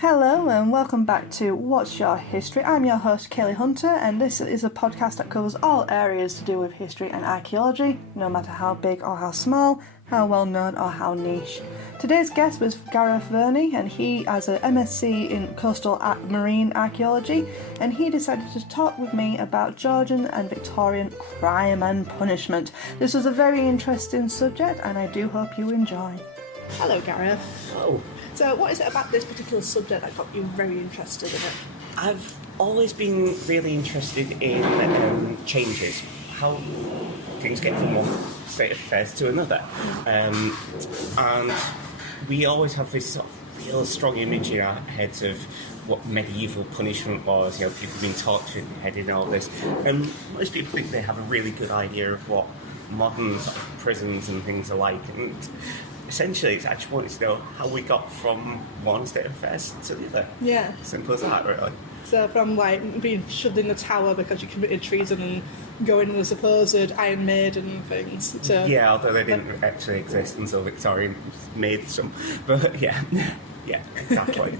Hello and welcome back to What's Your History? I'm your host Kaylee Hunter, and this is a podcast that covers all areas to do with history and archaeology, no matter how big or how small, how well known or how niche. Today's guest was Gareth Verney, and he has an MSc in coastal marine archaeology, and he decided to talk with me about Georgian and Victorian crime and punishment. This was a very interesting subject, and I do hope you enjoy. Hello, Gareth. Hello. So what is it about this particular subject that got you very interested in it? I've always been really interested in changes, how things get from one state of affairs to another. And we always have this sort of real strong image in our heads of what medieval punishment was, people being tortured and beheaded and all this. And most people think they have a really good idea of what modern sort of prisons and things are like. And essentially, it's actually wanting to know how we got from one state of affairs to the other. Yeah. Simple as that, really. So from being shoved in the tower because you committed treason and going with a supposed Iron Maiden and things. To, yeah, although they didn't actually exist until Victorian made some. But yeah, exactly,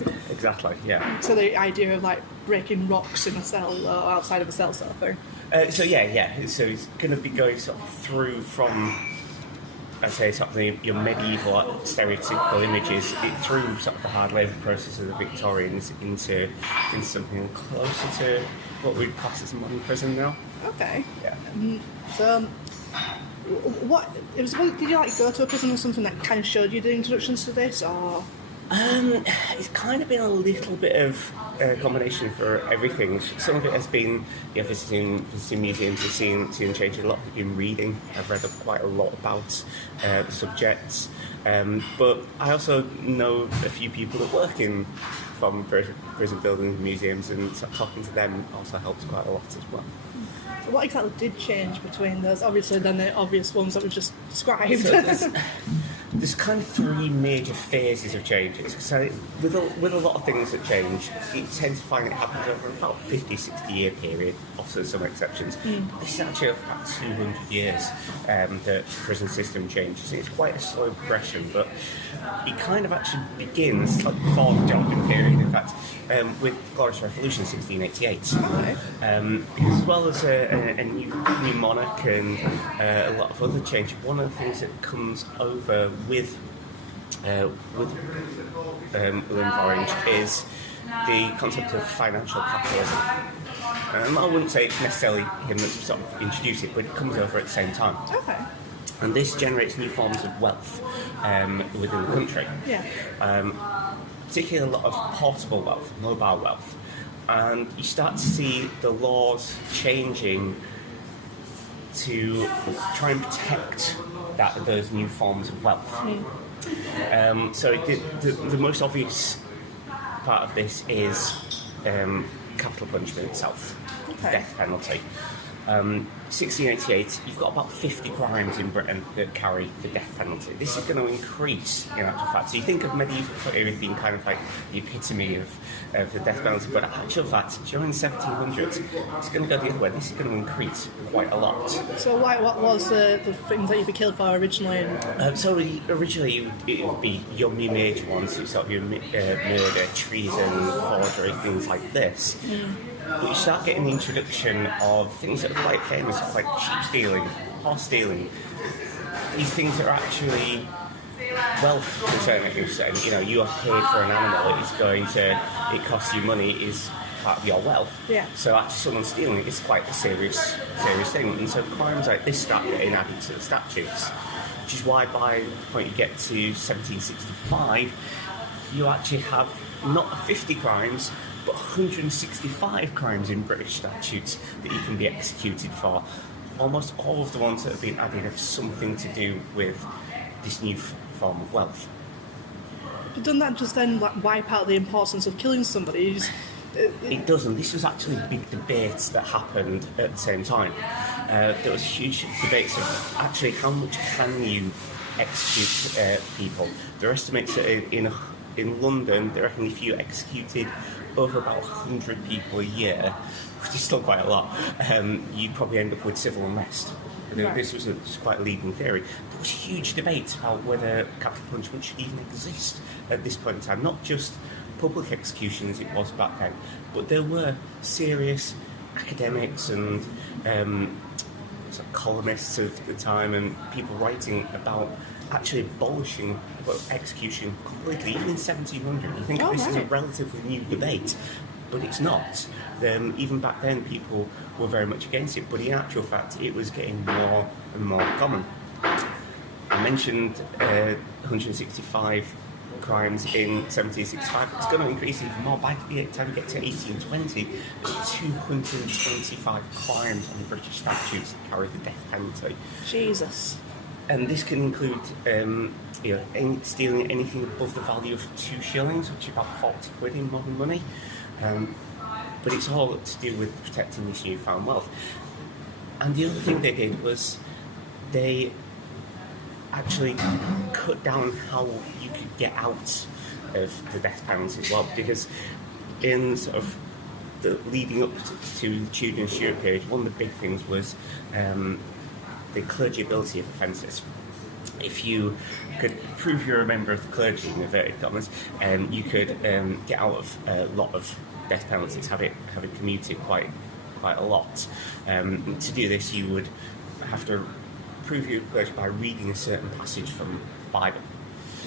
yeah. So the idea of breaking rocks in a cell or outside of a cell sort of thing. So it's going to be going sort of through from, I'd say, sort of your medieval stereotypical images through sort of the hard labour process of the Victorians into something closer to what we'd class as a modern prison now. Okay. Yeah. So, did you go to a prison or something that kind of showed you the introductions to this, or? It's kind of been a little bit of a combination for everything. Some of it has been visiting museums and seeing change. A lot of it been reading. I've read up quite a lot about the subjects. But I also know a few people that work from prison buildings and museums, and sort of talking to them also helps quite a lot as well. So what exactly did change between those? Obviously, then the obvious ones that we just described. So there's kind of three major phases of changes. So with a lot of things that change, you tend to find it happens over about 50, 60 year period, often some exceptions. But this is actually over about 200 years the prison system changes. It's quite a slow progression, but it kind of actually begins before the Georgian period, in fact, with the Glorious Revolution 1688. Okay. Because as well as a new monarch and a lot of other change, one of the things that comes over with William of Orange is the concept of financial capitalism. I wouldn't say it's necessarily him that's sort of introduced it, but it comes over at the same time. Okay. And this generates new forms of wealth within the country. Yeah. Particularly a lot of portable wealth, mobile wealth. And you start to see the laws changing to try and protect those new forms of wealth. So the most obvious part of this is capital punishment itself, okay. Death penalty. 1688, you've got about 50 crimes in Britain that carry the death penalty. This is going to increase in actual fact. So you think of medieval period being kind of like the epitome of the death penalty, but in actual fact, during the 1700s, it's going to go the other way. This is going to increase quite a lot. So what was the things that you'd be killed for originally? So originally it would be your major ones, so sort of your murder, treason, forgery, things like this. But you start getting the introduction of things that are quite famous, like sheep stealing, horse stealing. These things that are actually wealth to a certain extent. You are paid for an animal, it costs you money, is part of your wealth. Yeah. So actually someone stealing it is quite a serious thing. And so crimes like this start getting added to the statutes, which is why by the point you get to 1765, you actually have not 50 crimes, but 165 crimes in British statutes that you can be executed for. Almost all of the ones that have been added have something to do with this new form of wealth. But doesn't that just then wipe out the importance of killing somebody? It doesn't. This was actually big debates that happened at the same time. There was huge debates of actually how much can you execute people. There are estimates that in London, they reckon if you executed over about 100 people a year, which is still quite a lot, you'd probably end up with civil unrest. Right. This was quite a leading theory. There was huge debate about whether capital punishment should even exist at this point in time, not just public executions it was back then, but there were serious academics and sort of columnists of the time and people writing about actually abolishing execution completely, even in 1700. You think this is a relatively new debate, but it's not. Even back then, people were very much against it, but in actual fact, it was getting more and more common. I mentioned 165 crimes in 1765. It's going to increase even more. By the time we get to 1820, there's 225 crimes on the British statutes that carry the death penalty. Jesus. And this can include stealing anything above the value of 2 shillings, which is about 40 quid in modern money. But it's all to do with protecting this newfound wealth. And the other thing they did was they actually cut down how you could get out of the death penalty as well, because in sort of the leading up to the Tudor and Stuart period, one of the big things was the clergyability of offences. If you could prove you're a member of the clergy, in inverted commas, you could get out of a lot of death penalties, have it commuted quite a lot. To do this, you would have to prove you're clergy by reading a certain passage from the Bible.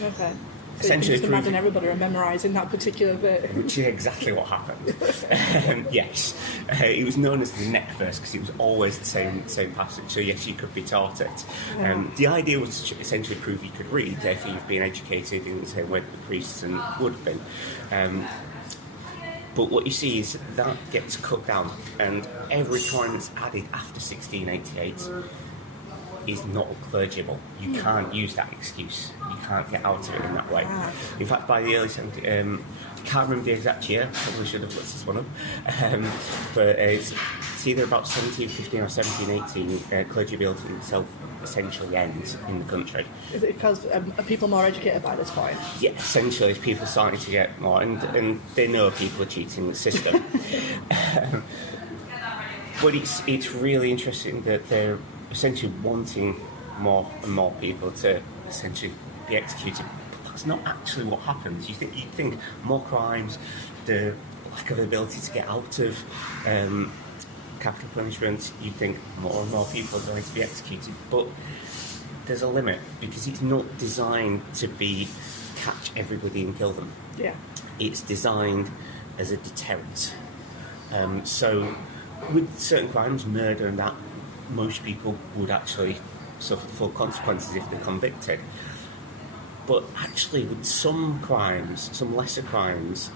Okay. So Essentially, you can just imagine everybody memorising that particular bit. Which is exactly what happened. Yes. It was known as the neck verse because it was always the same passage, so yes, you could be taught it. The idea was to essentially prove you could read, therefore you've been educated in the same way that the priests would have been. But what you see is that gets cut down, and every crime that's added after 1688 is not clergible. You can't use that excuse. You can't get out of it in that way. In fact, by the early 70s, I can't remember the exact year, probably should have looked this one up, but it's either about 1715 or 1718, clergyability itself essentially ends in the country. Is it because are people more educated by this point? Yeah, essentially, people starting to get more, and they know people are cheating the system. But it's really interesting that they're essentially wanting more and more people to essentially be executed. But that's not actually what happens. You'd think more crimes, the lack of ability to get out of capital punishment, you'd think more and more people are going to be executed. But there's a limit, because it's not designed to be catch everybody and kill them. Yeah. It's designed as a deterrent. So with certain crimes, murder and that, most people would actually suffer the full consequences if they're convicted. But actually, with some crimes, some lesser crimes,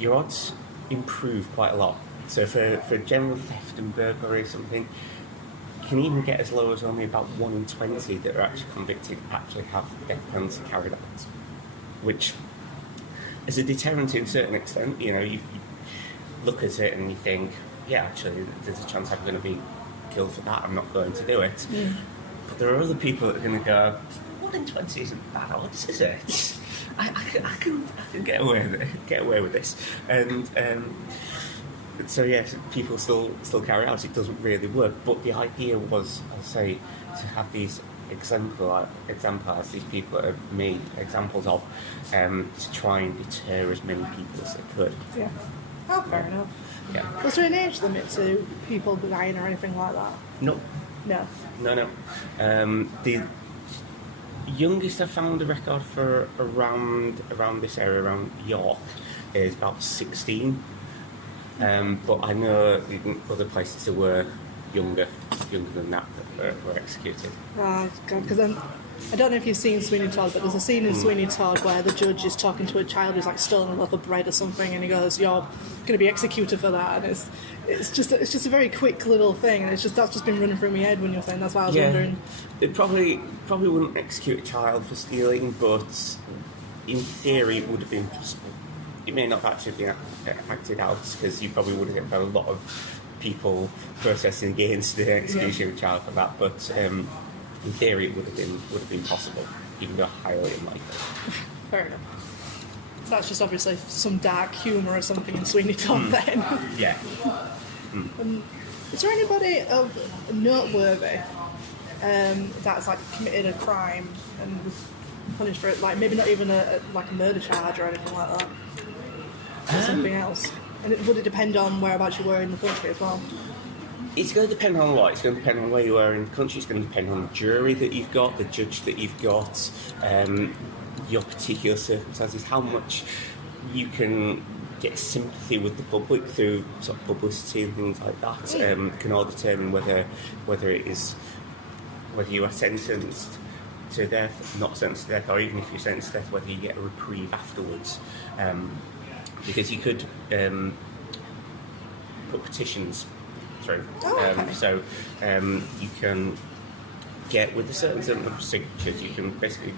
your odds improve quite a lot. So for general theft and burglary or something, you can even get as low as only about 1 in 20 that are actually convicted actually have the death penalty carried out. Which, as a deterrent to a certain extent, you look at it and you think, yeah, actually, there's a chance I'm going to be killed for that, I'm not going to do it. Yeah. But there are other people that are going to go, 1 in 20 isn't bad odds, is it? I can get away with this. And so yes, people still carry out. It doesn't really work. But the idea was, I'll say, to have these exemplars, these people that have made examples of, to try and deter as many people as they could. Yeah. Oh, fair enough. Yeah. Was there an age limit to people dying or anything like that? No. No. The youngest I found a record for around this area, around York, is about 16. But I know in other places there were younger than that were executed. Oh, God, because I don't know if you've seen Sweeney Todd, but there's a scene in Sweeney Todd where the judge is talking to a child who's like stolen a loaf of bread or something, and he goes, "You're going to be executed for that." And it's just a very quick little thing, and that's just been running through my head when you're saying. That's why I was wondering. It probably wouldn't execute a child for stealing, but in theory it would have been possible. It may not have actually been acted out, because you probably would have got a lot of people protesting against the execution of a child for that, but in theory it would have been possible, even though highly unlikely. Fair enough. So that's just obviously some dark humour or something in Sweeney Todd then. Yeah. Is there anybody of noteworthy that's like committed a crime and was punished for it? Like maybe not even a murder charge or anything like that, or something else. And would it depend on whereabouts you were in the country as well? It's going to depend on what. It's going to depend on where you are in the country. It's going to depend on the jury that you've got, the judge that you've got, your particular circumstances, how much you can get sympathy with the public through sort of publicity and things like that. Can all determine whether you are sentenced to death, not sentenced to death, or even if you're sentenced to death, whether you get a reprieve afterwards. Because you could put petitions through. So you can get, with a certain number of signatures, you can basically,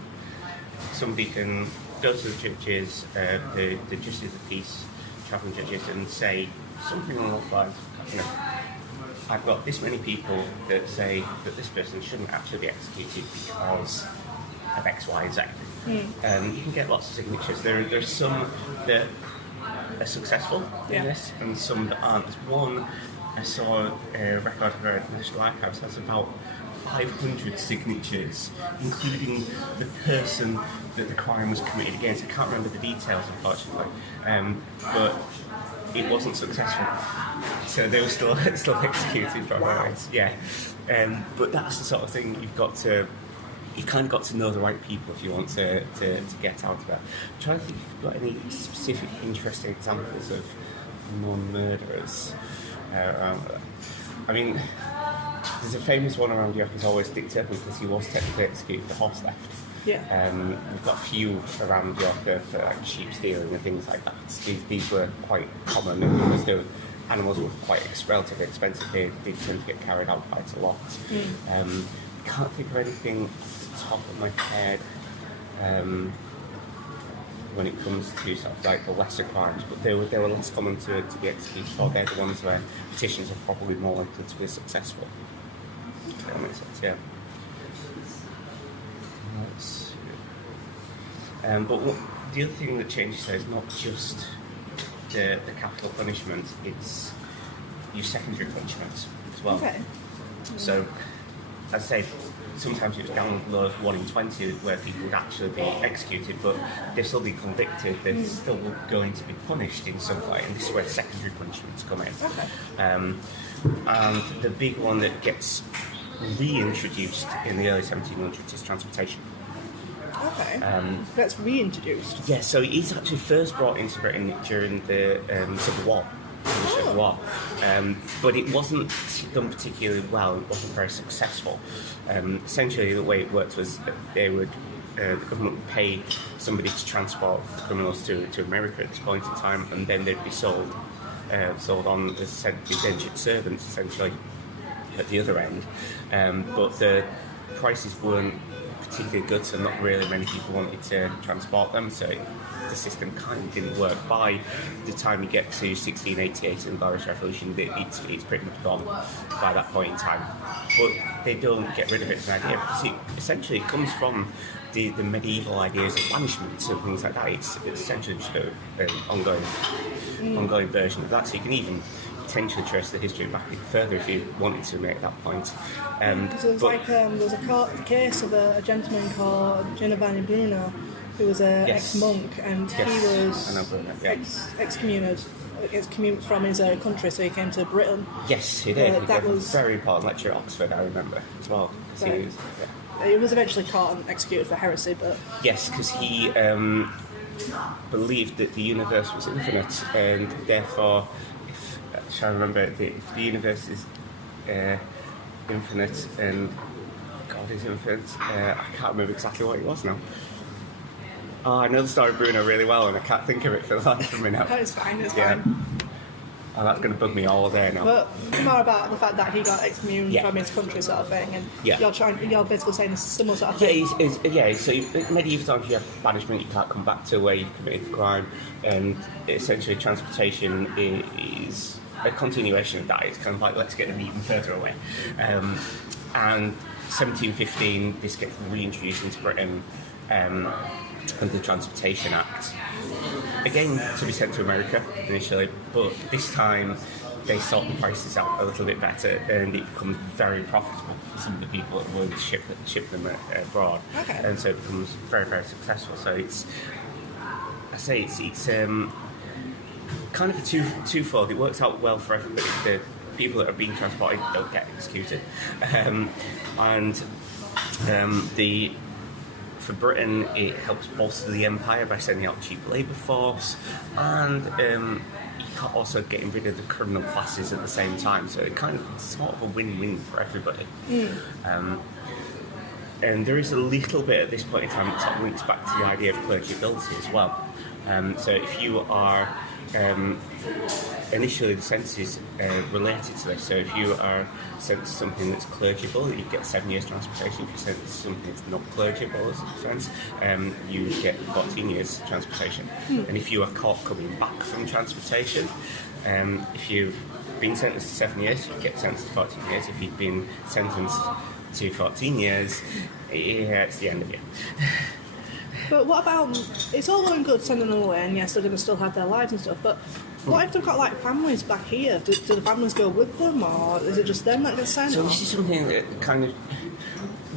somebody can go to the judges, the justice of the peace, travelling judges, and say something along those lines. You know, I've got this many people that say that this person shouldn't actually be executed because of X, Y, and Z. You can get lots of signatures. There's some that are successful in this, and some that aren't. There's one I saw a record of the National Archives has about 500 signatures, including the person that the crime was committed against. I can't remember the details, unfortunately, but it wasn't successful, so they were still executed for it. Yeah, but that's the sort of thing you've kind of got to know the right people if you want to get out of it. I'm trying to think if you've got any specific interesting examples of non-murderers around there. I mean, there's a famous one around York who's always Dick Turpin, because he was technically executed for horse theft. We've got a few around York for like sheep stealing and things like that. These were quite common, and because the animals were quite relatively expensive, they tend to get carried out quite a lot. Can't think of anything off the top of my head when it comes to sort of like the lesser crimes, but they were less common to be executed for. They're the ones where petitions are probably more likely to be successful. If that makes sense, yeah. But the other thing that changes there is not just the capital punishment, it's your secondary punishment as well. Okay. So, as I say, sometimes it was down below 1 in 20 where people would actually be executed, but they'll still be convicted, they're still going to be punished in some way, and this is where secondary punishments come in. Okay. And the big one that gets reintroduced in the early 1700s is transportation. Okay. That's reintroduced? Yeah, so it's actually first brought into Britain during the Civil War. But it wasn't done particularly well. It wasn't very successful. Essentially, the way it worked was that the government would pay somebody to transport criminals to America at this point in time, and then they'd be sold on as indentured servants, essentially, at the other end. But the prices weren't particularly good, so not really many people wanted to transport them, so the system kind of didn't work. By the time you get to 1688 and the Irish Revolution, it's pretty much gone by that point in time. But they don't get rid of it as an idea, because it essentially comes from the medieval ideas of banishment and things like that. It's essentially just an ongoing version of that, so you can even potentially trace the history back further if you wanted to make that point. There was a case of a gentleman called Giovanni Bruno, who was an ex-monk, and he was excommunicated from his country, so he came to Britain. Yes, he did. That was a very important lecture at Oxford, I remember, as well. He was eventually caught and executed for heresy, but... Yes, because he believed that the universe was infinite, and therefore, if the universe is infinite and God is infinite, I can't remember exactly what it was now. Oh, I know the story of Bruno really well, and I can't think of it for the life of me now. It's fine, it's fine. Oh, that's going to bug me all day now. But more about the fact that he got excommunicated from his country, sort of thing, and you're basically saying a similar sort of thing. So in medieval times you have banishment, you can't come back to where you committed the crime, and essentially transportation is a continuation of that. It's kind of like, let's get them even further away. And 1715, this gets reintroduced into Britain, under the Transportation Act. Again, to be sent to America initially, but this time they sort the prices out a little bit better, and it becomes very profitable for some of the people that will ship them abroad. Okay. And so it becomes very, very successful. So it's kind of a twofold. It works out well for everybody. The people that are being transported don't get executed, for Britain, it helps bolster the empire by sending out cheap labour force, and you're also getting rid of the criminal classes at the same time. So it kind of sort of a win-win for everybody. And there is a little bit at this point in time that sort of links back to the idea of clergyability as well. So if you are initially the sentence is related to this. So if you are sentenced to something that's clergyable, you get 7 years transportation. If you're sentenced to something that's not clergyable, as a offence, you get 14 years transportation. And if you are caught coming back from transportation, if you've been sentenced to 7 years, you get sentenced to 14 years. If you've been sentenced to 14 years, it's the end of you. But what about, it's all well and good sending them away, and yes, they're going to still have their lives and stuff, but what if they've got like families back here? Do the families go with them, or is it just them that get sent? So this is something that kind of,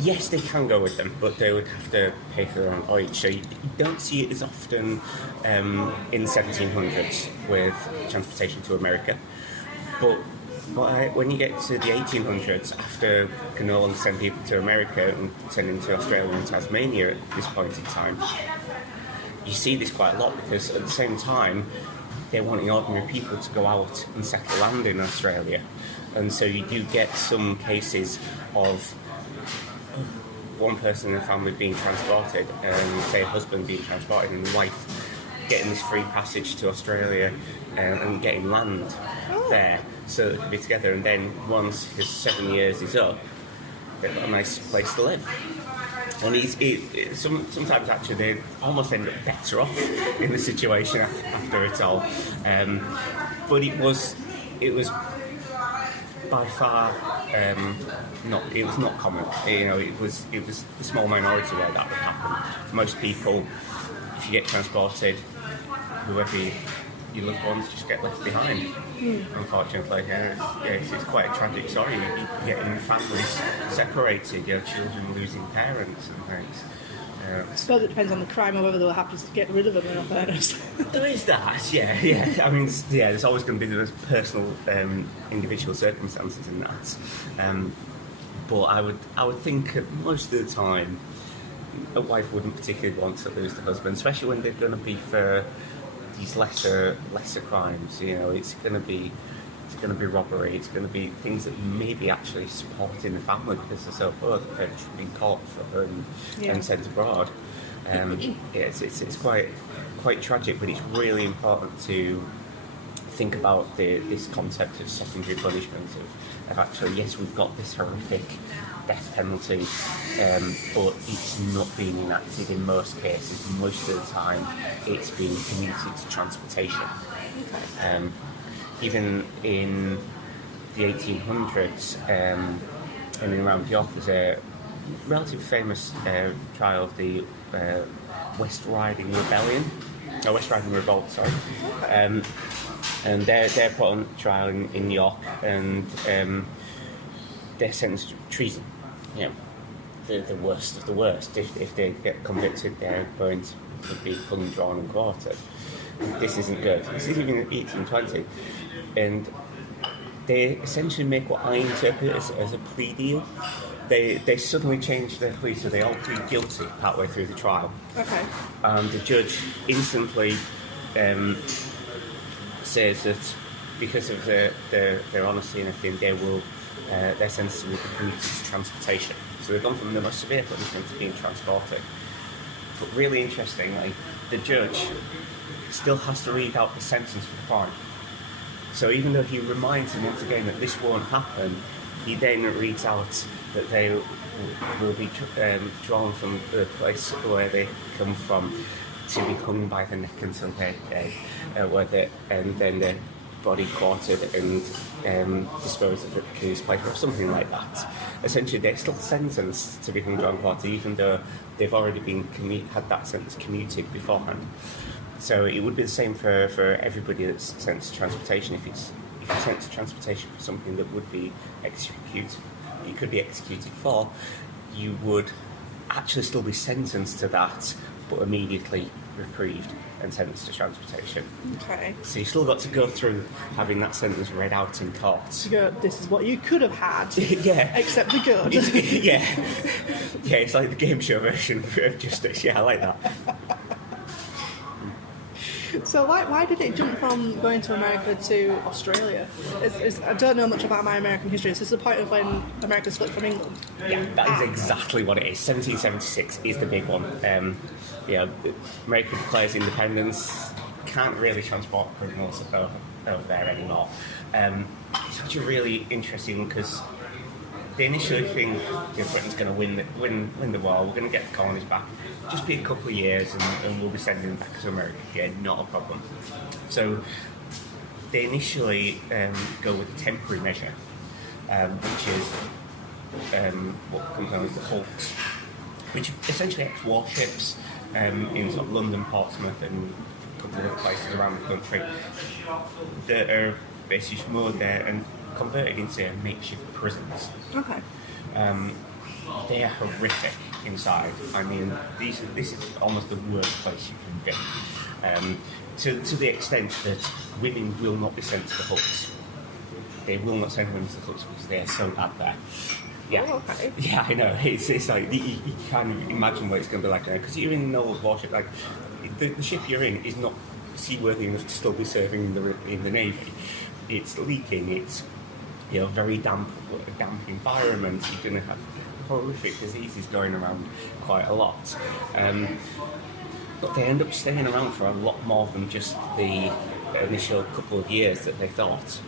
yes, they can go with them, but they would have to pay for their own voyage. So you don't see it as often in the 1700s with transportation to America. But when you get to the 1800s, after Canol sent people to America and send them to Australia and Tasmania at this point in time, you see this quite a lot, because at the same time they're wanting ordinary people to go out and settle land in Australia. And so you do get some cases of one person in the family being transported, and say a husband being transported and the wife getting this free passage to Australia and getting land there so they can be together, and then once his 7 years is up, they've got a nice place to live. And sometimes actually they almost end up better off in the situation after it all. But it was by far not common. It was a small minority where that would happen. Most people, if you get transported, whoever your loved ones just get left behind. Unfortunately, it's quite a tragic story. You getting families separated, your children losing parents and things. I suppose it depends on the crime or whether they were happy to get rid of them, in all fairness. There is that, yeah. I mean, there's always going to be those personal, individual circumstances in that. But I would think most of the time, a wife wouldn't particularly want to lose the husband, especially when they're going to be for these lesser crimes. It's going to be robbery. It's going to be things that may be actually supporting the family because they're so poor that they're being caught for and sent abroad. It's quite tragic, but it's really important to think about this concept of secondary punishment of actually, yes, we've got this horrific death penalty, but it's not being enacted in most cases. Most of the time it's being commuted to transportation. Even in the 1800s and around York, there's a relatively famous trial of the West Riding Revolt, sorry. And they're put on trial in York, and they're sentenced to treason. The worst of the worst. If they get convicted, they're going to be hung, drawn and quartered. This isn't good. This is even 1820. And they essentially make what I interpret as a plea deal. They suddenly change their plea, so they all plead guilty partway through the trial. Okay. And the judge instantly says that because of their honesty and everything, their sentence will be commuted to transportation. So they've gone from the most severe punishment to being transported. But really interestingly, the judge still has to read out the sentence for the crime. So even though he reminds them once again that this won't happen, he then reads out that they will be drawn from the place where they come from to be hung by the neck until they're dead, and then their body quartered and disposed of at the King's Pleasure or something like that. Essentially, they're still sentenced to be hung, drawn, quartered, even though they've already had that sentence commuted beforehand. So it would be the same for everybody that's sentenced to transportation. If sent to transportation for something that would be you could be executed for, you would actually still be sentenced to that, but immediately reprieved and sentenced to transportation. Okay. So you still got to go through having that sentence read out in court. To go, this is what you could have had. Yeah. Except the good. Yeah. Yeah, it's like the game show version of justice. Yeah, I like that. So why did it jump from going to America to Australia? I don't know much about my American history. Is this the point of when America split from England? Yeah, that is exactly what it is. 1776 is the big one. America declares independence, can't really transport criminals over there anymore. It's actually really interesting because they initially think Britain's going to win the war, we're going to get the colonies back. Just be a couple of years and we'll be sending them back to America again, not a problem. So they initially go with a temporary measure, which is what comes known as the hulks, which essentially acts warships in sort of London, Portsmouth and a couple of other places around the country that are basically moored there and converted into makeshift prisons. Okay. They are horrific inside. I mean, this is almost the worst place you can be. To the extent that women will not be sent to the hulks. They will not send women to the hulks because they are so bad there. Yeah. Oh, okay. Yeah, I know. It's like you can't imagine what it's going to be like there because you're in an old warship. Like the ship you're in is not seaworthy enough to still be serving in the navy. It's leaking. It's very damp environment. You're going to have horrific diseases going around quite a lot. But they end up staying around for a lot more than just the initial couple of years that they thought.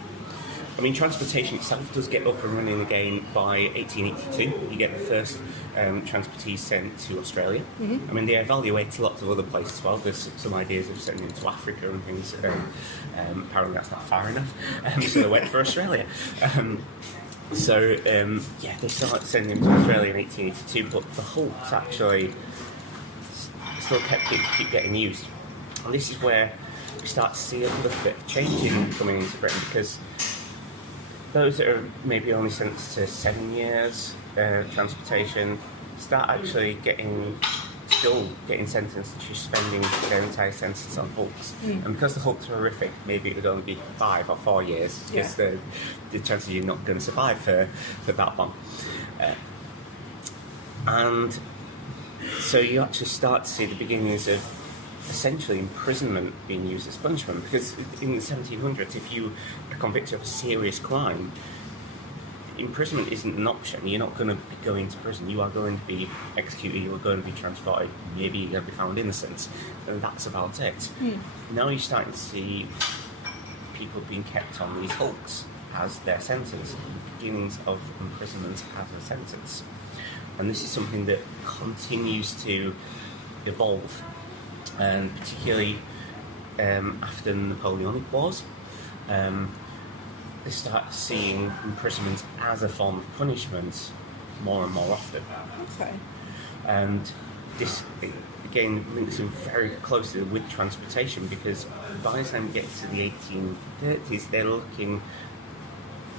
I mean, transportation itself does get up and running again by 1882. You get the first transportees sent to Australia. Mm-hmm. I mean, they evaluate lots of other places as well. There's some ideas of sending them to Africa and things. Apparently that's not far enough. So they went for Australia. They started sending them to Australia in 1882, but the hulks actually still keep getting used. And this is where we start to see a little bit of change coming into Britain, because those that are maybe only sentenced to 7 years transportation start actually still getting sentenced to spending their entire sentence on hulks. And because the hulks are horrific, maybe it would only be 5 or 4 years, because the chances you're not going to survive for that long. And so you actually start to see the beginnings of essentially imprisonment being used as punishment, because in the 1700s, if you are convicted of a serious crime, imprisonment isn't an option. You're not going to be going to prison. You are going to be executed. You are going to be transported. Maybe you're going to be found innocent, and that's about it. Now you're starting to see people being kept on these hulks as their sentence, beginnings of imprisonment as a sentence, and this is something that continues to evolve. And particularly after the Napoleonic Wars, they start seeing imprisonment as a form of punishment more and more often. Okay. And this, again, links in very closely with transportation, because by the time we get to the 1830s, they're looking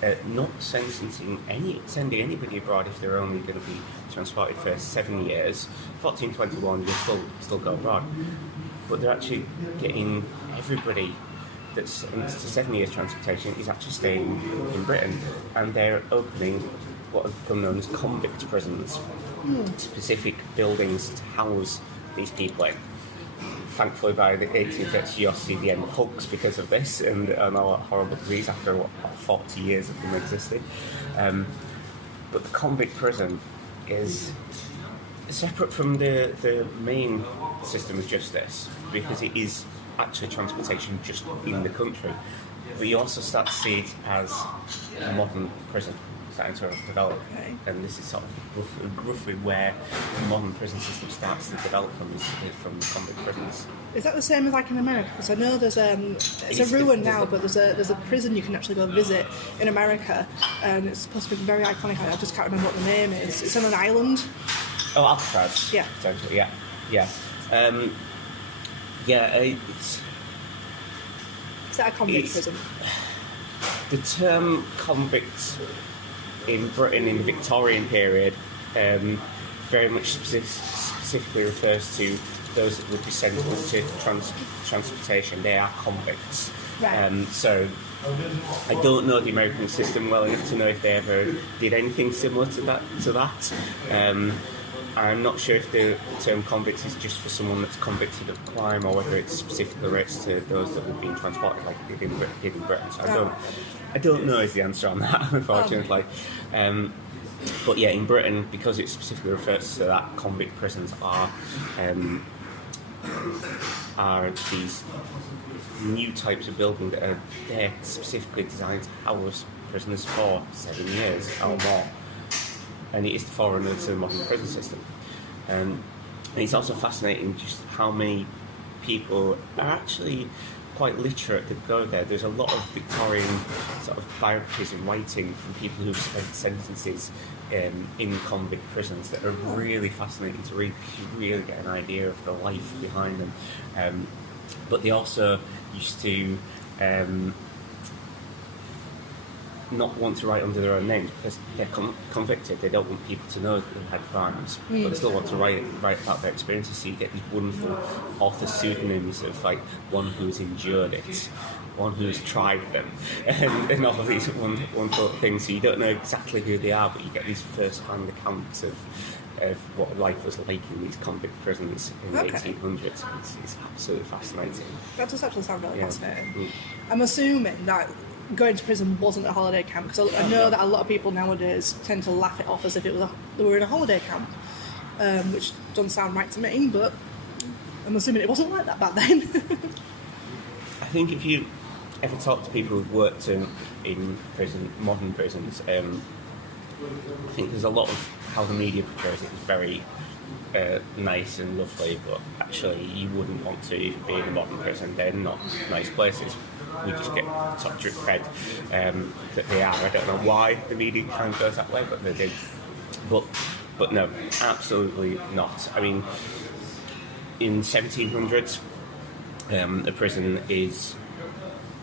at not sending anybody abroad if they're only going to be transported for 7 years. 1421, you'll still go abroad. But they're actually getting everybody that's sentenced to 7 years transportation is actually staying in Britain, and they're opening what have become known as convict prisons, specific buildings to house these people in. Thankfully, by the 1830s, you'll see the end of hulks because of this, and a horrible disease after 40 years of them existing. But the convict prison is separate from the main system of justice, because it is actually transportation just in the country. But you also start to see it as a modern prison starting to develop. Okay. And this is sort of roughly where the modern prison system starts to develop from the convict prisons. Is that the same as like in America? Because I know there's it's a ruin now, but there's a prison you can actually go visit in America, and it's supposed to be very iconic. I just can't remember what the name is. It's on an island. Oh, Alcatraz. Yeah. Essentially, yeah. Is that a convict prison? The term convicts in Britain in the Victorian period very much specifically refers to those that would be sentenced to transportation. They are convicts. Right. So I don't know the American system well enough to know if they ever did anything similar to that. I'm not sure if the term convicts is just for someone that's convicted of crime, or whether it's specifically relates to those that have been transported, like it did in Britain. So I don't know is the answer on that, unfortunately. But yeah, in Britain, because it specifically refers to that, convict prisons are these new types of building that are there specifically designed to house prisoners for 7 years or more. And it is the forerunner to the modern prison system. And it's also fascinating just how many people are actually quite literate that go there. There's a lot of Victorian sort of biographies and writing from people who've spent sentences in convict prisons that are really fascinating to read, because you really get an idea of the life behind them. But they also used to not want to write under their own names because they're convicted. They don't want people to know that they've had crimes, but they still want to write about their experiences. So you get these wonderful author pseudonyms of like one who's endured it, one who's tried them, and all of these wonderful things. So you don't know exactly who they are, but you get these first-hand accounts of what life was like in these convict prisons in the 1800s. It's absolutely fascinating. That does actually sound really fascinating. Mm. I'm assuming that going to prison wasn't a holiday camp, because I know that a lot of people nowadays tend to laugh it off as if they were in a holiday camp, which doesn't sound right to me, but I'm assuming it wasn't like that back then. I think if you ever talk to people who've worked in prison, modern prisons, I think there's a lot of how the media portrays it is very nice and lovely, but actually you wouldn't want to even be in a modern prison. They're not nice places. We just get top drip fed that they are. I don't know why the media kind of goes that way, but they do. But no, absolutely not. I mean, in 1700s, the prison is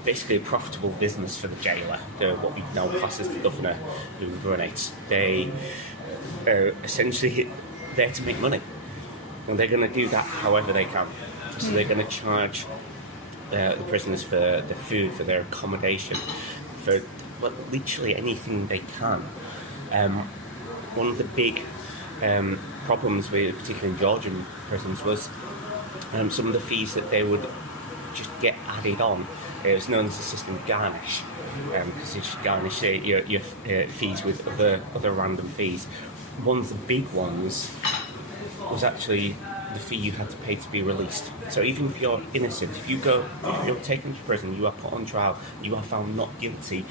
basically a profitable business for the jailer, what we now class as the governor who run it. They are essentially there to make money, and they're going to do that however they can. So they're going to charge the prisoners for their food, for their accommodation, for literally anything they can. One of the big problems with, particularly in Georgian prisons, was some of the fees that they would just get added on. It was known as the system of garnish, because you should garnish your fees with other random fees. One of the big ones was actually the fee you had to pay to be released. So even if you're innocent, if you're taken to prison, you are put on trial, you are found not guilty,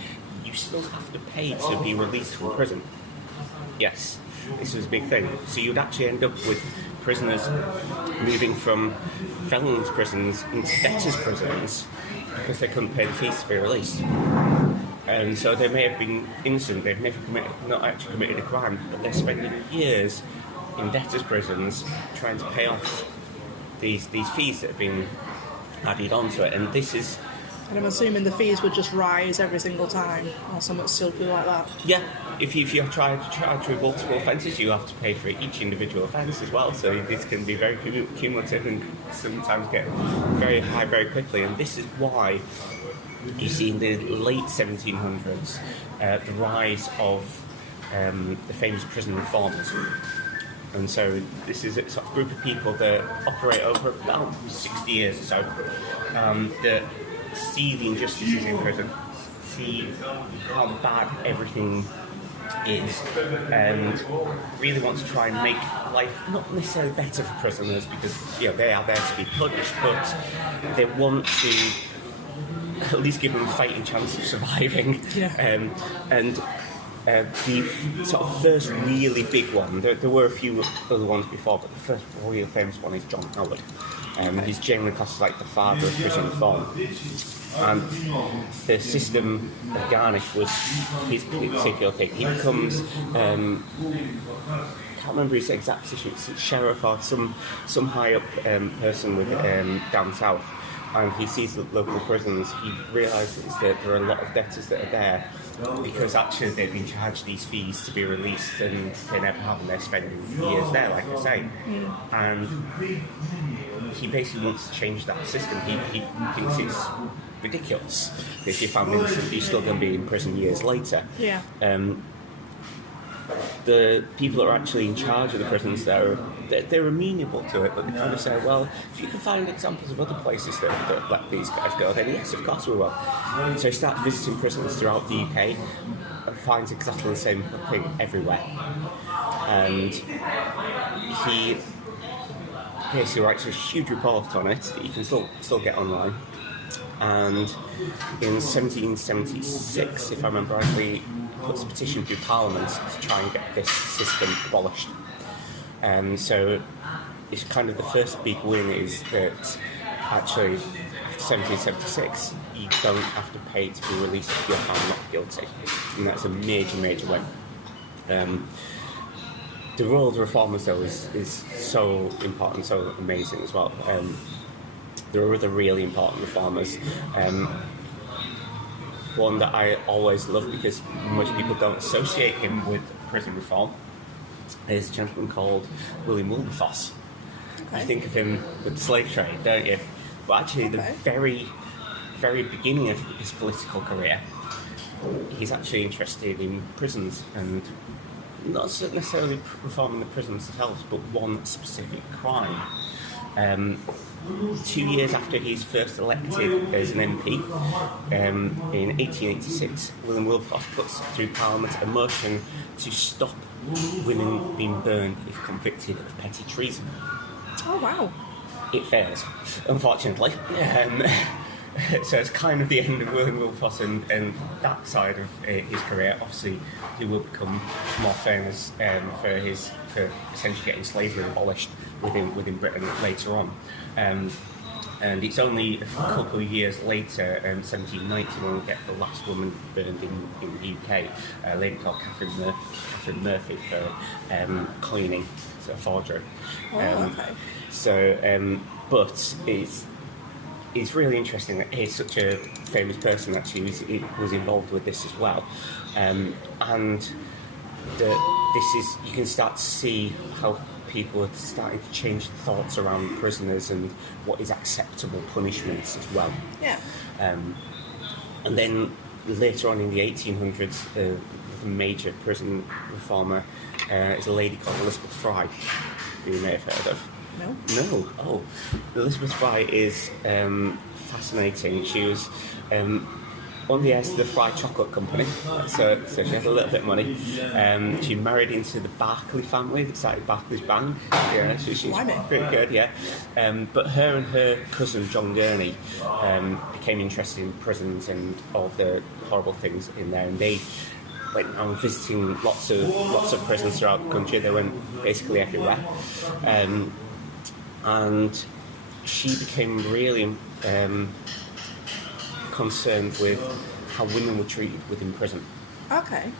you still have to pay to be released from prison. Yes, this was a big thing. So you'd actually end up with prisoners moving from felons' prisons into debtors' prisons because they couldn't pay the fees to be released. And so they may have been innocent, they've not actually committed a crime, but they're spending years in debtors' prisons trying to pay off these fees that have been added onto it. And this is... And I'm assuming the fees would just rise every single time, or something silly like that. Yeah, if you're trying to charge with multiple offences, you have to pay for each individual offence as well. So this can be very cumulative and sometimes get very high very quickly. And this is why you see in the late 1700s the rise of the famous prison reforms. And so this is a sort of group of people that operate over about 60 years or so, that see the injustices in prison, see how bad everything is, and really want to try and make life not necessarily better for prisoners, because they are there to be punished, but they want to at least give them a fighting chance of surviving. Yeah. The sort of first really big one, there were a few other ones before, but the first real famous one is John Howard. He's generally classed as like the father of prison reform. And the system of garnish was his particular thing. He becomes, I can't remember his exact position, it's sheriff or some high up person with down south. and he sees the local prisons, he realises that there are a lot of debtors that are there because actually they've been charged these fees to be released and they never have, and they're spending years there, like I say. And he basically wants to change that system. He thinks it's ridiculous that if you found innocent, you're still going to be in prison years later. Yeah. The people that are actually in charge of the prisons there, they're amenable to it, but they kind of say, well, if you can find examples of other places that let these guys go, then yes, of course we will. So he starts visiting prisons throughout the UK and finds exactly the same thing everywhere. And he basically writes a huge report on it that you can still get online. And in 1776, if I remember rightly, puts a petition through Parliament to try and get this system abolished. So it's kind of the first big win is that actually, after 1776, you don't have to pay to be released if you're found not guilty. And that's a major, major win. The role of the reformers, though, is so important, so amazing as well. There are other really important reformers. One that I always love because most people don't associate him with prison reform is a gentleman called William Wilberforce. Okay. You think of him with the slave trade, don't you? But actually, the very, very beginning of his political career, he's actually interested in prisons and not necessarily reforming the prisons themselves, but one specific crime. 2 years after he's first elected as an MP, in 1886, William Wilberforce puts through Parliament a motion to stop women being burned if convicted of petty treason. Oh, wow. It fails, unfortunately. So it's kind of the end of William Wilberforce and that side of his career. Obviously, he will become more famous for essentially getting slavery abolished within Britain later on. And it's only a couple of years later, 1790, when we get the last woman burned in the UK, a lady called Catherine Murphy for coining, so forgery. But it's really interesting that he's such a famous person actually was involved with this as well, and you can start to see how people are starting to change thoughts around prisoners and what is acceptable punishments as well. Yeah. And then later on in the 1800s, the major prison reformer is a lady called Elizabeth Fry, who you may have heard of. No. Oh, Elizabeth Fry is fascinating. She was on the heirs of the Fry Chocolate Company, so she has a little bit of money. She married into the Barclay family that started Barclay's Bank. Yeah, she's pretty good, yeah. But her and her cousin John Gurney became interested in prisons and all the horrible things in there, and they went around visiting lots of prisons throughout the country. They went basically everywhere. And she became really concerned with how women were treated within prison. Okay.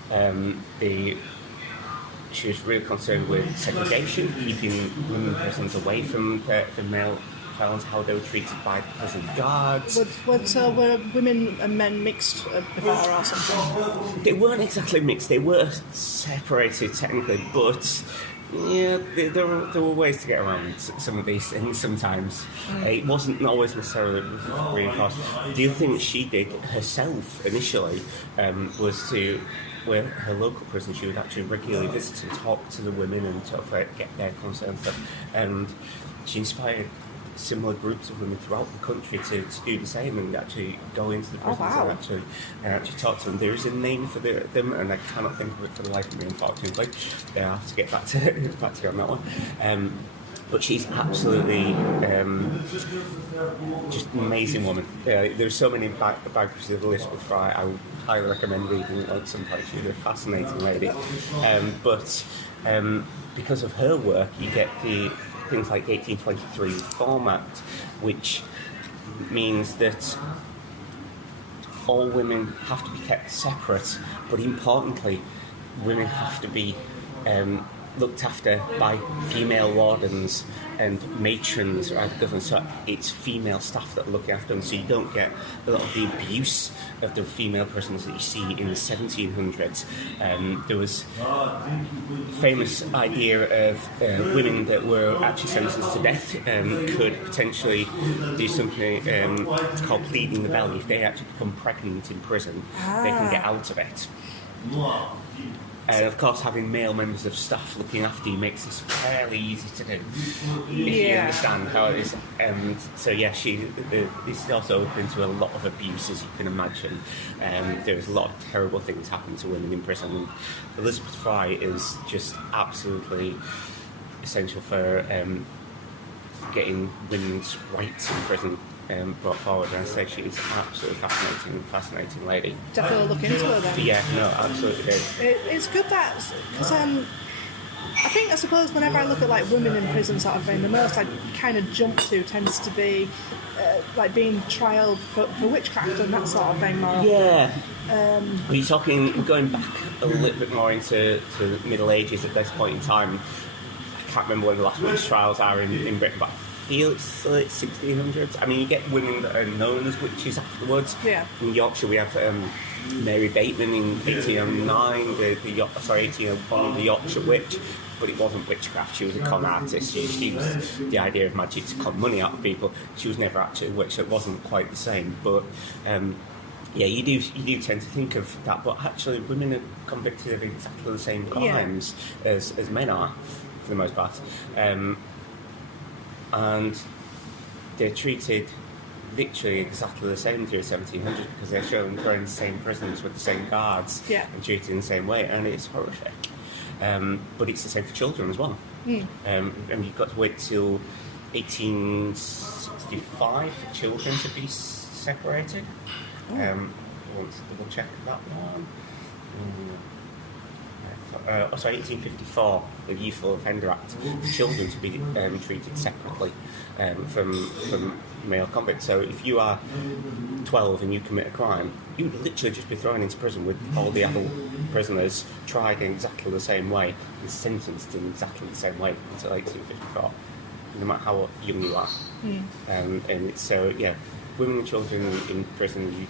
She was really concerned with segregation, keeping women in prisons away from the male felons, how they were treated by the prison guards. Were women and men mixed before or something? They weren't exactly mixed. They were separated technically, but yeah, there were ways to get around some of these things sometimes. It wasn't always necessarily reinforced. The other thing that she did herself initially was to, where her local prison, she would actually regularly visit and talk to the women and sort of get their concerns. And she inspired similar groups of women throughout the country to do the same and actually go into the prisons and actually talk to them. There is a name for them, and I cannot think of it for the life of me, unfortunately. I have to get back to you on that one. But she's absolutely just an amazing woman. There's so many biographies of Elizabeth Fry. I would highly recommend reading it at some point. She's a fascinating lady. But because of her work, you get the things like the 1823 Reform Act, which means that all women have to be kept separate, but importantly, women have to be looked after by female wardens and matrons rather than governors. So it's female staff that are looking after them, so you don't get a lot of the abuse of the female prisoners that you see in the 1700s. There was a famous idea of women that were actually sentenced to death could potentially do something called pleading the belly. If they actually become pregnant in prison, they can get out of it. And of course, having male members of staff looking after you makes this fairly easy to do, if you understand how it is. So yeah, this is also open to a lot of abuse, as you can imagine. There's a lot of terrible things happen to women in prison. And Elizabeth Fry is just absolutely essential for getting women's rights in prison brought forward, and I say she is an absolutely fascinating lady. Definitely look into her then. Yeah, no, absolutely do. It's good that, because I suppose whenever I look at like women in prison sort of thing, the most I kind of jump to tends to be like being trialled for witchcraft and that sort of thing more often. Yeah. Are you talking, going back a little bit more into the Middle Ages at this point in time? I can't remember when the last witch trials are in Britain, but I feel it's still late 1600s. I mean, you get women that are known as witches afterwards. Yeah. In Yorkshire, we have Mary Bateman in 1809, 1801, the Yorkshire Witch, but it wasn't witchcraft. She was a con artist. She used the idea of magic to con money out of people. She was never actually a witch, so it wasn't quite the same. But yeah, you do tend to think of that, but actually, women are convicted of exactly the same crimes as men are, for the most part. And they're treated literally exactly the same through the 1700s because they're shown thrown in the same prisons with the same guards and treated in the same way, and it's horrific. But it's the same for children as well. And you've got to wait till 1865 for children to be separated. I want to double check that one. 1854, the Youthful Offender Act, for children to be treated separately from male convicts. So if you are 12 and you commit a crime, you would literally just be thrown into prison with all the adult prisoners tried in exactly the same way and sentenced in exactly the same way until 1854, no matter how young you are. And it's, so, yeah, women and children in prison,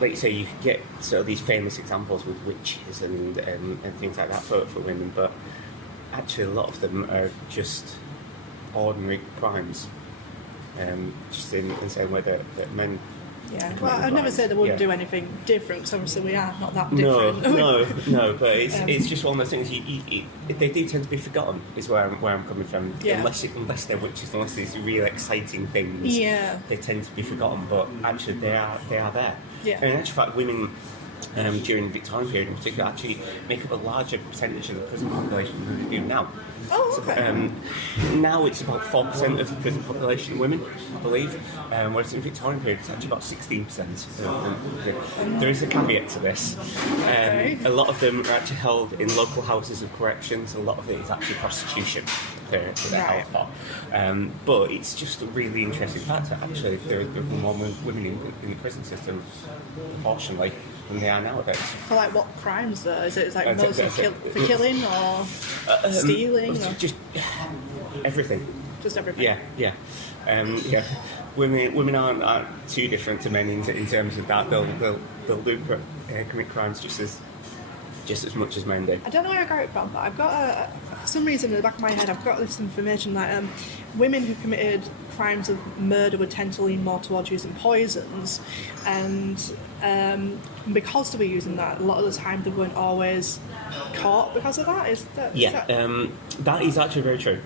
like you say, you get sort of these famous examples with witches and things like that for women, but actually a lot of them are just ordinary crimes, just in the same way that men. Yeah, well, I'd never say they wouldn't do anything different, because obviously we are not that different. No, but it's just one of those things, they do tend to be forgotten, is where I'm coming from. Unless they're witches, unless these real exciting things, they tend to be forgotten, but actually they are there. Yeah. And in actual fact, women during the Victorian period in particular actually make up a larger percentage of the prison population than they do now. Oh, okay. Now it's about 4% of the prison population women, I believe, whereas in the Victorian period it's actually about 16%. There is a caveat to this. A lot of them are actually held in local houses of corrections. A lot of it is actually prostitution they're held for. But it's just a really interesting fact that actually there are more women in the prison system proportionally than they are nowadays. For like what crimes though? Is it like mostly for killing or stealing? Or? Just everything. Just everything. Yeah. Women aren't too different to men in terms of that. They'll commit crimes just as much as men do. I don't know where I got it from, but I've got for some reason in the back of my head I've got this information that women who committed crimes of murder would tend to lean more towards using poisons, and because they were using that, a lot of the time they weren't always caught because of that. That is actually very true.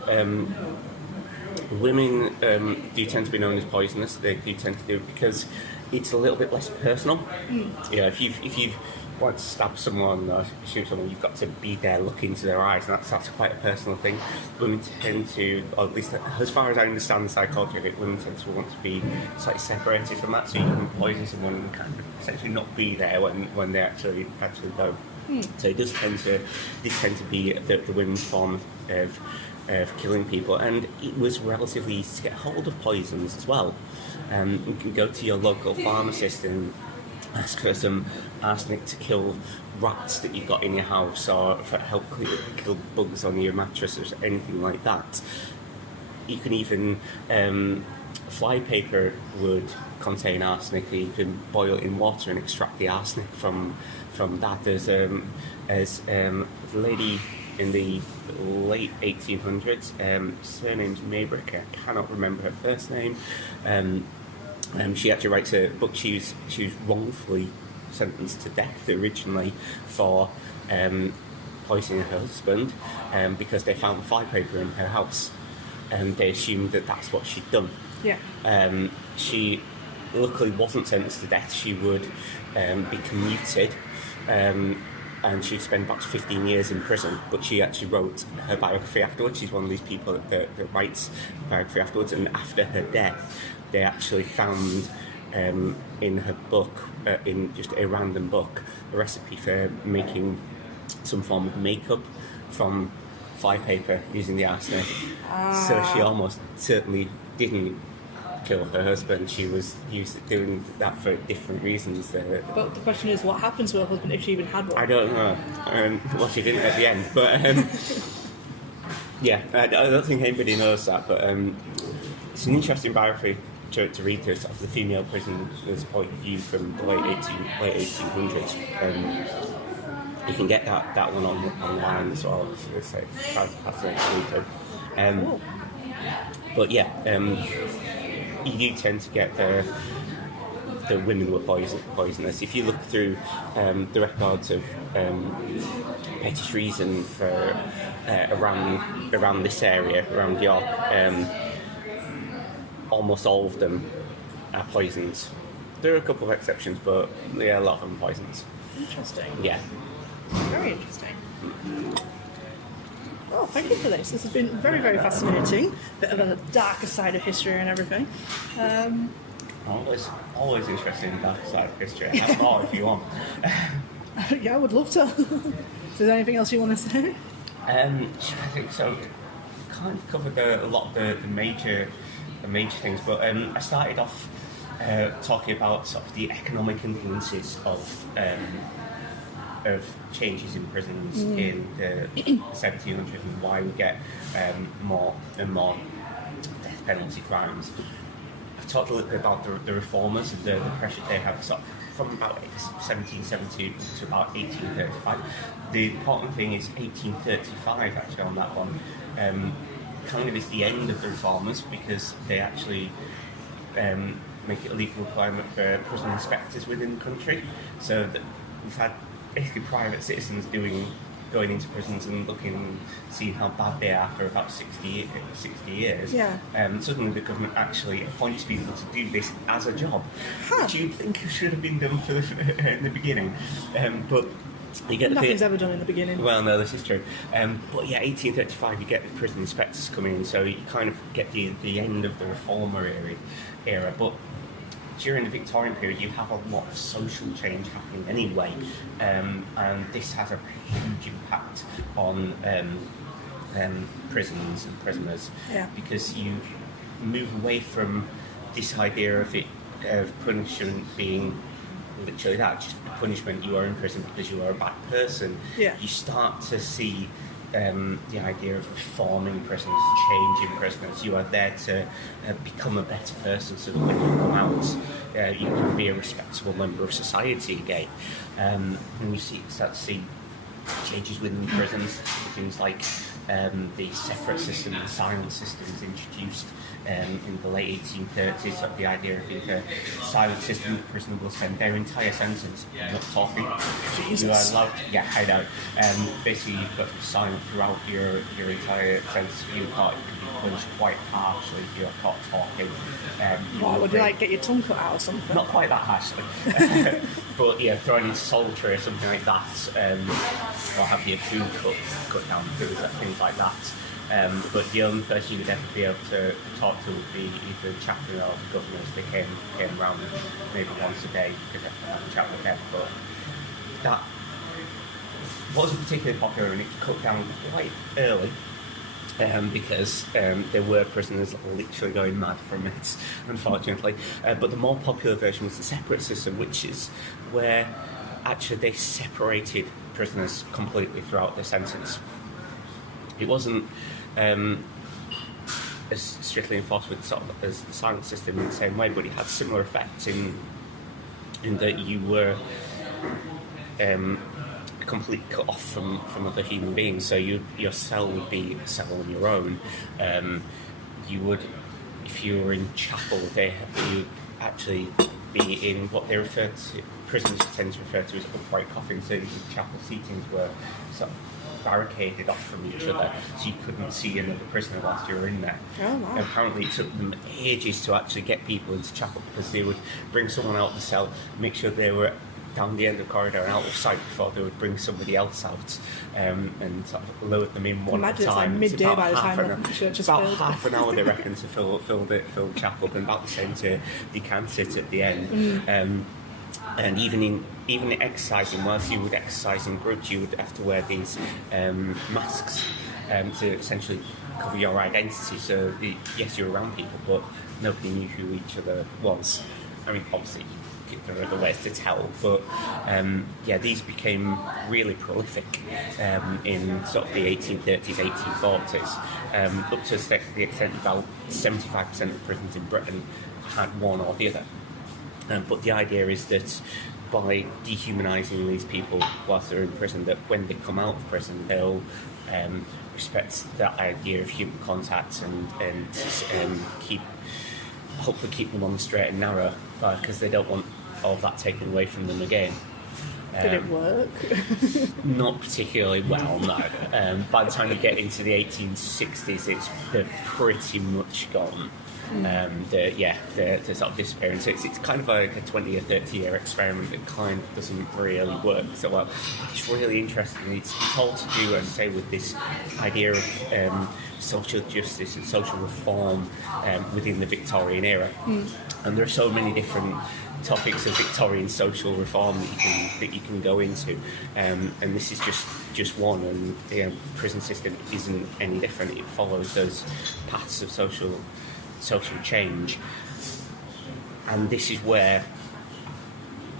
Women do tend to be known as poisonous. They do tend to do it because it's a little bit less personal. If you've want to stab someone or shoot someone, you've got to be there looking into their eyes, and that's quite a personal thing. Women tend to, or at least as far as I understand the psychology of it, women tend to want to be slightly separated from that, so you can poison someone and kind of essentially not be there when they actually go. So it does tend to be the women's form of killing people, and it was relatively easy to get hold of poisons as well. You can go to your local pharmacist and ask for some arsenic to kill rats that you've got in your house, or for help kill bugs on your mattress or anything like that. You can even flypaper would contain arsenic. You can boil it in water and extract the arsenic from that. There's a lady in the late 1800s, surname's Maybrick, I cannot remember her first name. She actually writes a book. She was wrongfully sentenced to death originally for poisoning her husband because they found flypaper in her house, and they assumed that that's what she'd done. Yeah. She luckily wasn't sentenced to death. She would be commuted, and she'd spend about 15 years in prison. But she actually wrote her biography afterwards. She's one of these people that writes biography afterwards, and after her death, they actually found in her book, in just a random book, a recipe for making some form of makeup from flypaper using the arsenic. So she almost certainly didn't kill her husband. She was doing that for different reasons. But the question is, what happened to her husband if she even had one? I don't know. Well, she didn't at the end, but yeah, I don't think anybody knows that. But it's an interesting biography to read through, sort of the female prisoner's point of view from the late 1800s. You can get that one online as well. It's fascinating to read through. But yeah, you do tend to get the women were poisonous. If you look through the records of petty treason for around this area, around York, almost all of them are poisons. There are a couple of exceptions, but yeah, a lot of them are poisons. Interesting. Yeah. Very interesting. Oh, thank you for this. This has been very, very fascinating. Bit of a darker side of history and everything. Always interested in the darker side of history. Have more if you want. Yeah, I would love to. Is there anything else you want to say? I think so. Kind of covered a lot of the major things, but I started off talking about sort of the economic influences of changes in prisons in the 1700s and why we get more and more death penalty crimes. I've talked a little bit about the reformers and the pressure they have sort of from about 1772 to about 1835. The important thing is 1835 actually on that one. Kind of is the end of the reformers because they actually make it a legal requirement for prison inspectors within the country. So that we've had basically private citizens going into prisons and seeing how bad they are for about 60 years. Yeah. Suddenly the government actually appoints people to do this as a job, which you'd think should have been done in the beginning. But you get nothing's ever done in the beginning. Well, no, this is true. But yeah, 1835, you get the prison inspectors coming in, so you kind of get the end of the reformer era. But during the Victorian period, you have a lot of social change happening anyway, and this has a huge impact on prisons and prisoners, because you move away from this idea of punishment being literally that, just punishment, you are in prison because you are a bad person. Yeah. You start to see the idea of reforming prisoners, changing prisoners. You are there to become a better person so that when you come out, you can be a respectable member of society again. And you start to see changes within prisons, things like the separate system, the silent system is introduced in the late 1830s. So the idea of the silent system, the prisoner will spend their entire sentence not talking. Jesus. You are allowed to, yeah, I know. Basically, you've got to be silent throughout your entire sentence. If you're caught, you can be punished quite harshly if you're caught talking. What, would you like get your tongue cut out or something? Not quite that harshly. But yeah, thrown into solitary or something like that, or have your food cut down, things like that. But the only person you would ever be able to talk to would be either the chaplain or the governors. They came around maybe once a day. You could have a chat with them. But that wasn't particularly popular, and it cut down quite early. because there were prisoners literally going mad from it, unfortunately. But the more popular version was the separate system, which is where actually they separated prisoners completely throughout their sentence. It wasn't as strictly enforced with sort of as the silent system in the same way, but it had similar effects in that you were completely cut off from other human beings. So your cell would be a cell on your own. You would, if you were in chapel, you'd actually be in what they refer to, prisoners tend to refer to as upright coffins. So the chapel seatings were sort of barricaded off from each other, so you couldn't see another prisoner whilst you were in there. Oh, wow. Apparently it took them ages to actually get people into chapel, because they would bring someone out of the cell, make sure they were down the end of the corridor and out of sight before they would bring somebody else out, and sort of load them in one at a time. It's like midday by the time the church is about filled. half an hour they reckon to fill the chapel, and about the same to decant it at the end. And even in exercising, whilst you would exercise in groups, you would have to wear these masks to essentially cover your identity. So yes, you're around people, but nobody knew who each other was. I mean, obviously there are other ways to tell, but these became really prolific in sort of the 1830s, 1840s, up to the extent about 75% of prisons in Britain had one or the other. But the idea is that by dehumanising these people whilst they're in prison, that when they come out of prison, they'll respect that idea of human contact and hopefully keep them on the straight and narrow, because they don't want all of that taken away from them again. Did it work? Not particularly well, no. By the time you get into the 1860s, they're pretty much gone. They're sort of disappearing. So it's kind of like a 20 or 30 year experiment that kind of doesn't really work. So it's really interesting. It's all to do, as I say, with this idea of social justice and social reform within the Victorian era. And there are so many different topics of Victorian social reform that you can go into, and this is just one. And the prison system isn't any different. It follows those paths of social change, and this is where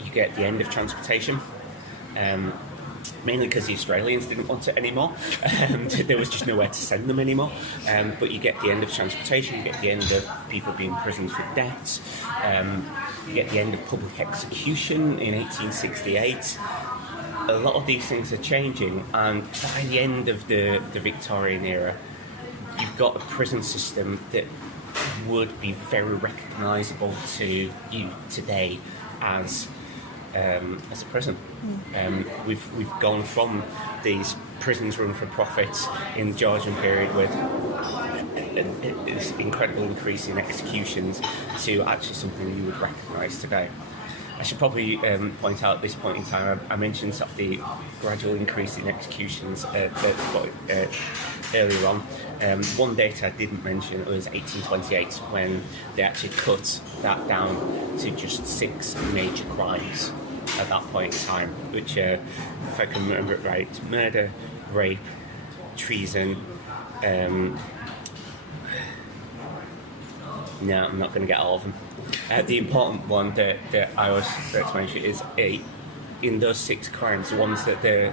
you get the end of transportation, mainly because the Australians didn't want it anymore. There was just nowhere to send them anymore, but you get the end of transportation, you get the end of people being imprisoned for debt, you get the end of public execution in 1868. A lot of these things are changing, and by the end of the Victorian era, you've got a prison system that would be very recognisable to you today as a prison. We've gone from these prisons run for profit in the Georgian period with this incredible increase in executions to actually something you would recognise today. I should probably point out at this point in time, I mentioned sort of the gradual increase in executions earlier on. One date I didn't mention was 1828, when they actually cut that down to just 6 major crimes at that point in time, which, if I can remember it right, murder, rape, treason. No, I'm not going to get all of them. The important one that I always like to mention is in those 6 crimes, the ones that the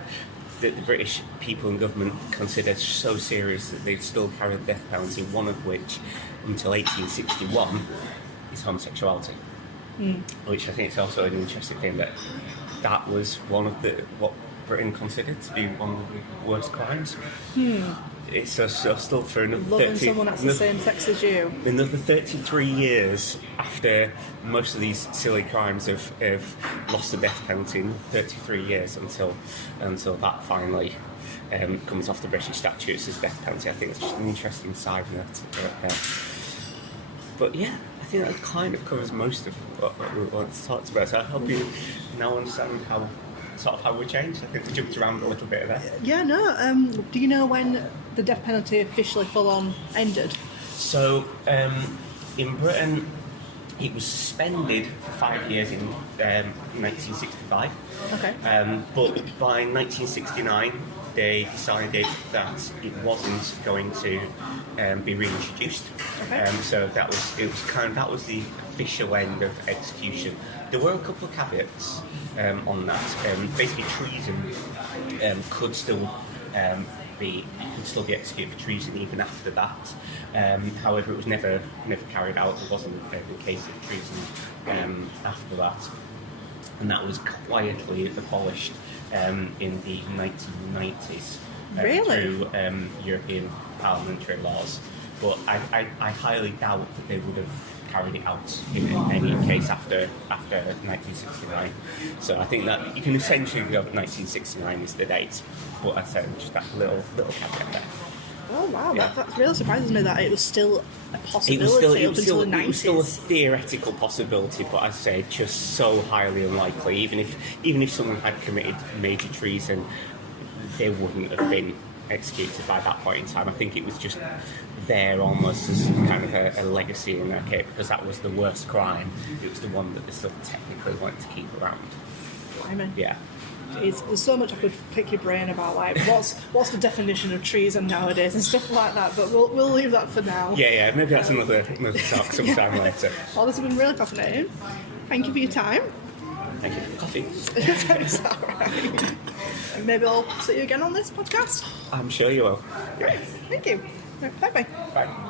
British people and government consider so serious that they've still carried the death penalty, one of which, until 1861, is homosexuality. Which I think is also an interesting thing, that was one of what Britain considered to be one of the worst crimes. It's still for another loving someone that's the same sex as you. Another 33 years after most of these silly crimes have lost the death penalty, 33 years until that finally comes off the British statutes as death penalty. I think it's just an interesting side note. But yeah, I think that kind of covers most of what we want to talk about. So I hope you now understand how we changed. I think we jumped around a little bit there. Yeah, no. Do you know when the death penalty officially full-on ended? So, in Britain, it was suspended for 5 years in 1965. Okay. But by 1969, they decided that it wasn't going to be reintroduced. Okay. So that was the official end of execution. There were a couple of caveats on that. Basically, treason could still be executed for treason even after that. However, it was never carried out. There wasn't a case of treason after that, and that was quietly abolished in the 1990s through European parliamentary laws. But I highly doubt that they would have carried it out in any case after 1969. So I think that you can essentially go 1969 is the date, but I said just that little caveat there. Oh wow, yeah. that really surprises me that it was still a possibility up until the 90s. It was still a theoretical possibility, but I say just so highly unlikely. Even if someone had committed major treason, they wouldn't have been executed by that point in time. I think it was just there almost as kind of a legacy in their case, because that was the worst crime. It was the one that they still technically wanted to keep around. Blimey. Yeah. Jeez, there's so much I could pick your brain about, like what's the definition of treason nowadays and stuff like that. But we'll leave that for now. Yeah. Maybe that's another talk sometime later. Well, this has been really fascinating. Thank you for your time. Thank you for the coffee. That's all right. And maybe I'll see you again on this podcast. I'm sure you will. Great. Thank you. Bye-bye. Bye.